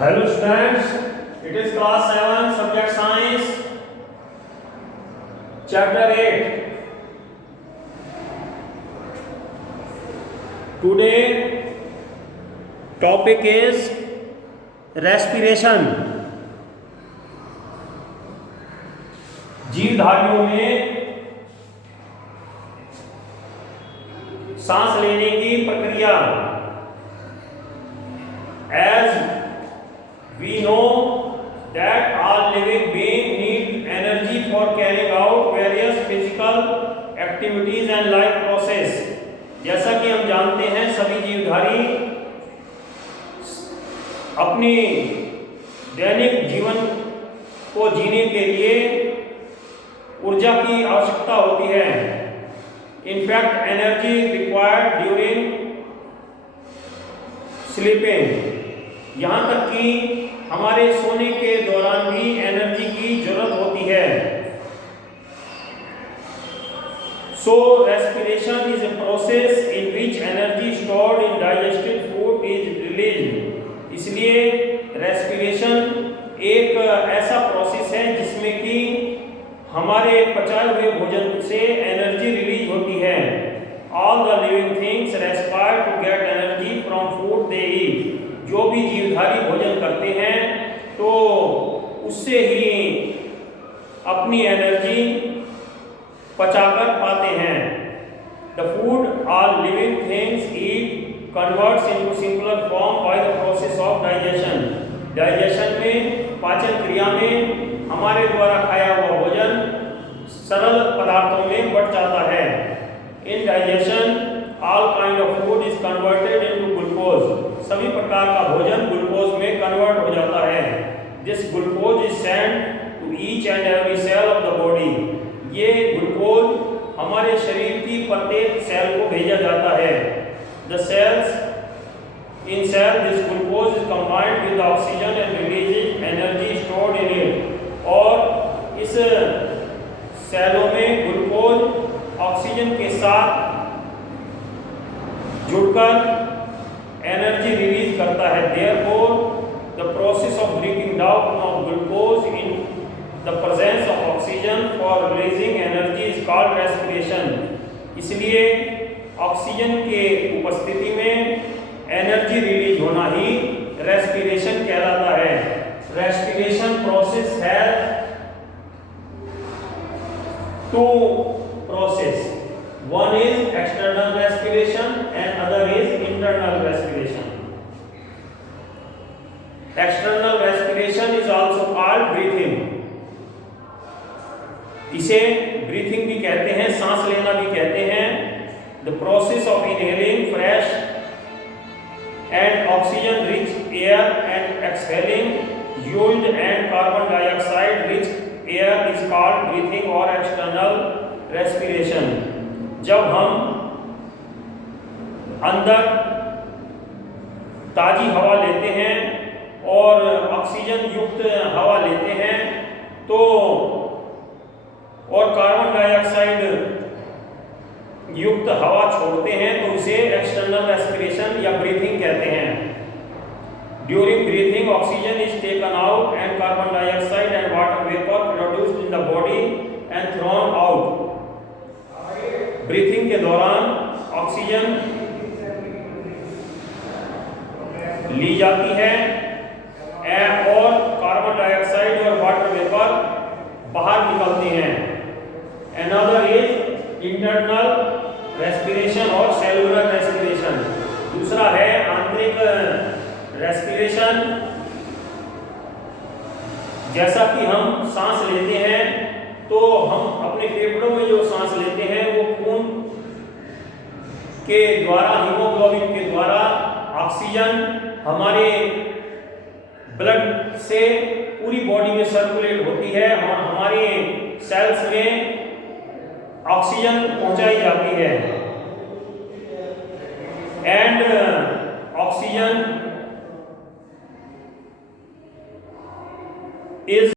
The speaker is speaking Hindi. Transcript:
Hello students, it is class 7 subject science chapter 8. Today topic is respiration. जीवधारियों में सांस लेने की प्रक्रिया. As we know that all living beings need energy for carrying out various physical activities and life process. जैसा कि हम जानते हैं सभी जीवधारी अपनी दैनिक जीवन को जीने के लिए ऊर्जा की आवश्यकता होती है. In fact energy required during sleeping, यहाँ तक कि हमारे सोने के दौरान भी एनर्जी की जरूरत होती है. So respiration is a process in which energy stored in digested food is released. इसलिए रेस्पिरेशन एक ऐसा प्रोसेस है जिसमें कि हमारे पचाए हुए भोजन से एनर्जी रिलीज होती है. All the living things respire to get energy from food they eat. जो भी जीवधारी भोजन करते हैं तो उससे ही अपनी एनर्जी पचाकर पाते हैं. The food all living things eat converts into simpler form by the process of digestion. Digestion में, पाचन क्रिया में हमारे द्वारा खाया हुआ भोजन सरल पदार्थों में बढ़ जाता है. In digestion all kind of food is converted into glucose. सभी प्रकार का भोजन ग्लूकोज में कन्वर्ट हो जाता है. This glucose is sent to each and every cell of the body. ये ग्लूकोज हमारे शरीर की प्रत्येक सेल को भेजा जाता है. The cells in cell this glucose is combined with oxygen and releases energy stored in it. और इस सेलों में ग्लूकोज ऑक्सीजन के साथ जुड़कर एनर्जी रिलीज करता है. Therefore the process of breaking down of glucose in the presence of oxygen for releasing energy is called respiration. इसलिए ऑक्सीजन के उपस्थिति में एनर्जी रिलीज होना ही रेस्पिरेशन कहलाता है. रेस्पिरेशन प्रोसेस है two process. One is external respiration and other is internal respiration. External respiration is also called breathing. इसे breathing भी कहते हैं, सांस लेना भी कहते हैं. The process of inhaling fresh and oxygen rich air and exhaling used and carbon dioxide rich air is called breathing or external respiration. जब हम अंदर ताजी हवा लेते हैं और ऑक्सीजन युक्त हवा लेते हैं तो और कार्बन डाइऑक्साइड युक्त हवा छोड़ते हैं तो उसे एक्सटर्नल रेस्पिरेशन या ब्रीथिंग कहते हैं. During breathing oxygen is taken out and carbon dioxide and water vapour produced in the body and thrown out. Breathing के दौरान ऑक्सीजन ली जाती है और कार्बन डाइऑक्साइड और वाटर वेपर बाहर निकलते हैं. अनदर इज इंटरनल रेस्पिरेशन और सेलुलर रेस्पिरेशन. दूसरा है आंतरिक रेस्पिरेशन. जैसा कि हम सांस लेते हैं तो हम अपने फेफड़ों में जो सांस लेते हैं वो खून के द्वारा, हीमोग्लोबिन के द्वारा ऑक्सीजन हमारे ब्लड से पूरी बॉडी में सर्कुलेट होती है और हमारे सेल्स में ऑक्सीजन पहुंचाई जाती है. And oxygen is